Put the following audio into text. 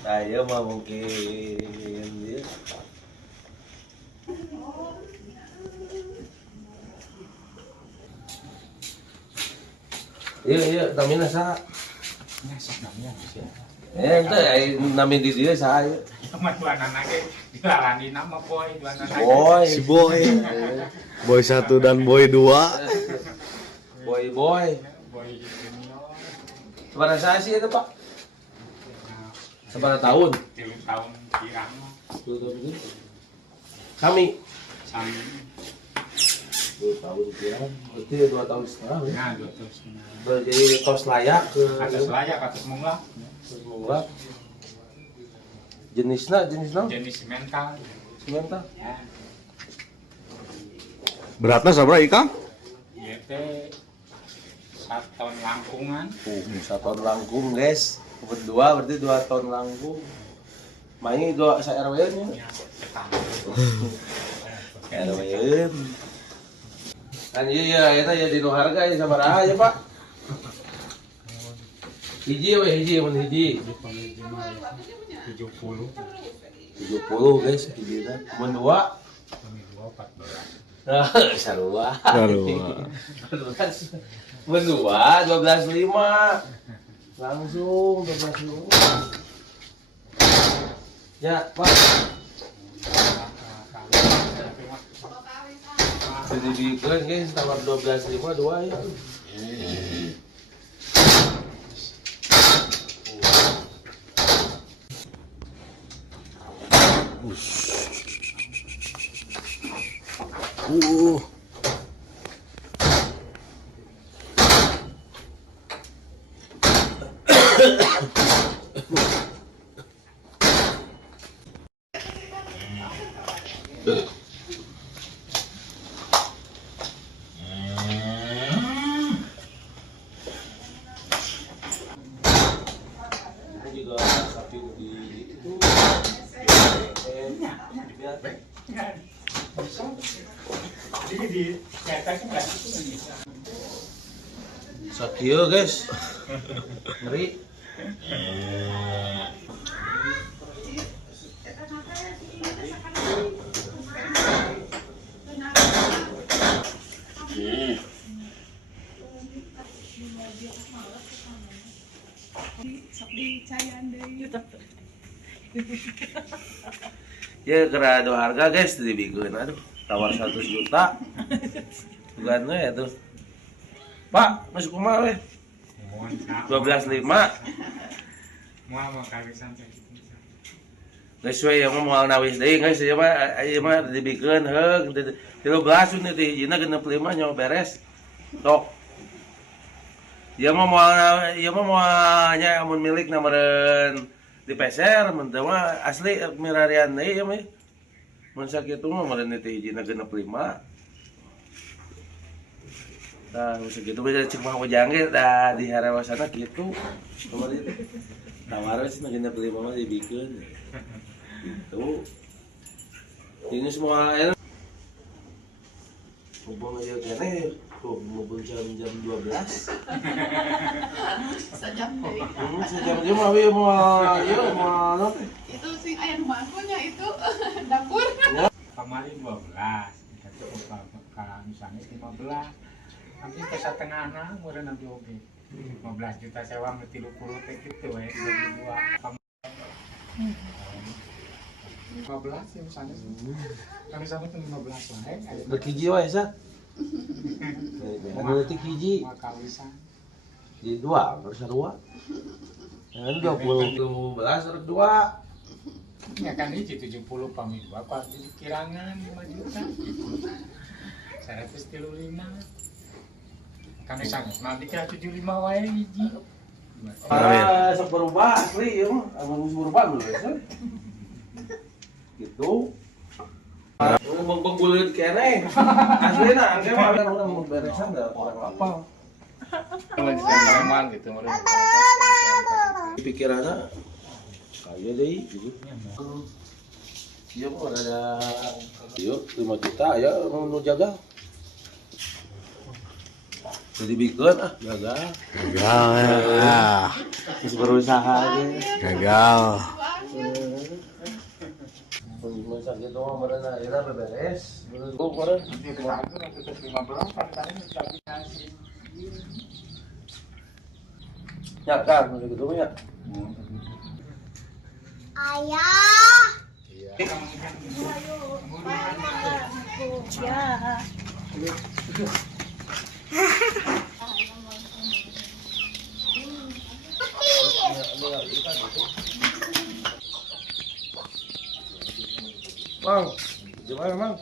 Saya mah mungkin dia. Iya, namina sa. Ngasok namanya sih. Ente namin di dia saya. Sama dua anak dilarani nama boy, dua anak. Boy, Si Boy. Boy 1 dan Boy 2. boy. Boy junior. Sebarang saya sih itu Pak. Sebarang tahun. 3 tahun kirang. Kami Sami. 2 tahun kirang. Berarti 2 tahun setengah. Ya? Nah, 2 tahun setengah. Berarti tos layak ke Atas layak, atas mula. semula. Jenisnya Jenis mental. semental. Ya. Beratnya sabra Ikang? YT 1 ton langkungan. 1 ton langkung guys. Berdua berarti 2 ton langkung. Main 2 sa RW nya. Ya, RW. Kan iya eta ya dinu harga ya sabaraha ya Pak. Hiji mun hiji. 70. 70 guys hijina. Mun 2 Kami 14. sarua. Sarua. Mun 2 12.5. Langsung 12.5. Ya, Pak. Jadi bikin guys tawar 12.5 2 ya. Uh. Juga sapi di itu. Jadi di kereta sih nggak itu bisa. Sakio guys. Ngeri. Ya kira ada harga guys dibikin aduh tawar 100 juta. Bukan ya tuh. Pak, masuk kumaha we? 12.5. Mau kali sampai gitu. Geus we yang moal nawis deui guys ieu mah dibikeun heug 13 unit hijina 65 nyawa beres. Tok. Ieu mah moal nya amun milik na meureun dipeser mun teh mah asli mirarian deui ieu mah. Mun sakitu mah meureun teh hijina 65. Nah, segitu bisa cek mah ujang ge da di harawasana kitu. Kemarin itu. Tawaran sih nagenda beli mama dibikeun. Gitu. Ini semua ya. Hubung aja kene tuh ngumpul jam 12. Sejam deh. Sejam dia mah we mau nanti. Itu sing aya nu mangkulnya itu dapur. Kemarin 12. Kita coba ka misalnya 15. Nanti ke setengahna meureun nanti oge. 15 juta sewa meuti 30 teh kitu we jadi 2. 15 ya misalnya. Kami sama tuh 15 wae. Berkiji wae sa. Ada hiji. Mau kawisan. Jadi 2, harus 2. Kan 20 harus 2. Ya kan hiji 70 pami 2 pas kirangan 5 juta. 135. Kami sangat nanti ke 75 wae hiji. Sok berubah asli ya mah. Amun berubah dulu ya. Gitu. Bengbuleut kene. Aslina engke mah ada urang beresan da kurang apa. Memang gitu meureun. Pikiranna kaya deui gitu. Ieu mah ada ieu 5 juta ya nu jaga. Jadi bikin gagal. Gagal ya. Masih berusaha aja. Gagal. Masak itu mah meureun akhirnya beberes. Beres meureun. Nanti ke sana tutup 15 sampai tapi nasi. Ya kan, gitu ya. Ayah. Mang, gimana mang?